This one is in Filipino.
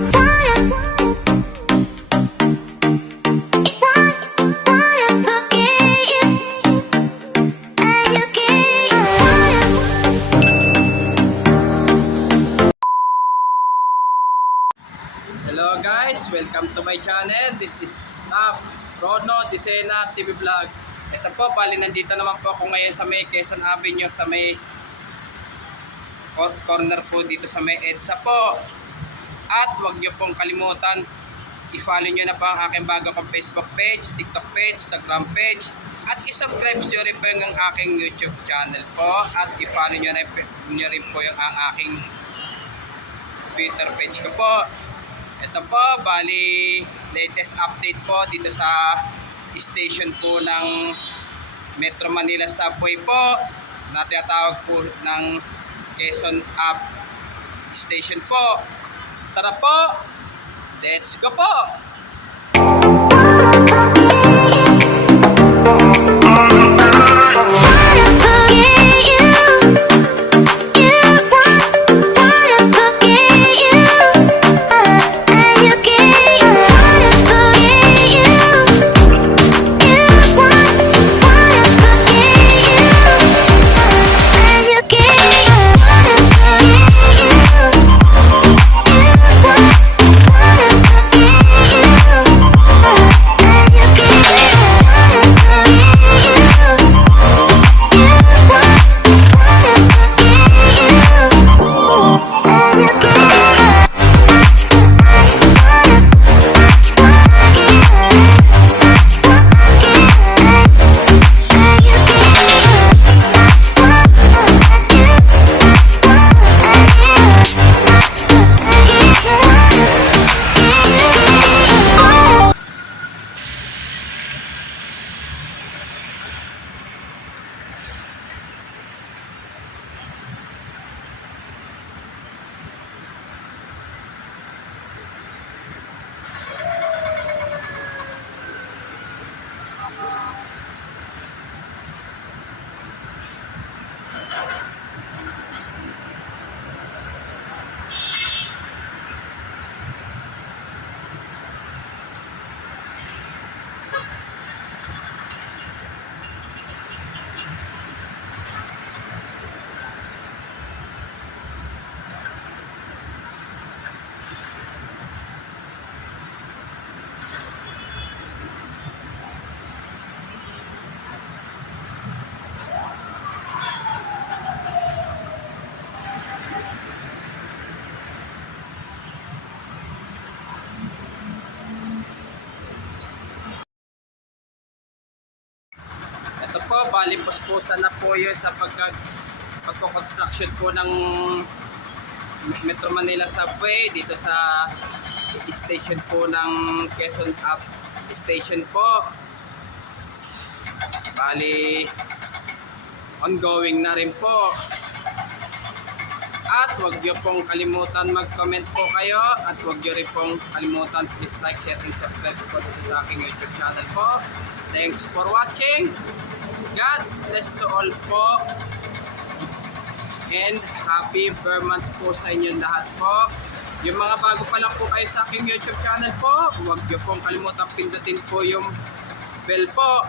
Hello guys, welcome to my channel. This is Rono Disena TV Vlog. Ito po, bali nandito naman po ako ngayon sa may Quezon Avenue, sa may corner po dito sa may EDSA po. At huwag nyo pong kalimutan, i-follow nyo na po ang aking bago kong Facebook page, TikTok page, Instagram page. At i-subscribe nyo rin po yung aking YouTube channel po. At i-follow nyo rin po yung aking Twitter page ko po. Ito po, bali latest update po dito sa station po ng Metro Manila Subway po, na tinatawag po ng Quezon Up Station po. Tara po, let's go po! Ito po, bali puspusan na po yun sa pagko-construction po ng Metro Manila Subway dito sa station po ng Quezon Up Station po. Bali ongoing na rin po. At huwag nyo pong kalimutan mag-comment po kayo, at huwag nyo rin pong kalimutan please like, share, and subscribe po sa aking YouTube channel po. Thanks for watching. God bless to all po. And happy Burmans po sa inyong lahat po. Yung mga bago pa lang po kayo sa aking YouTube channel po, huwag nyo pong kalimutan pindutin po yung bell po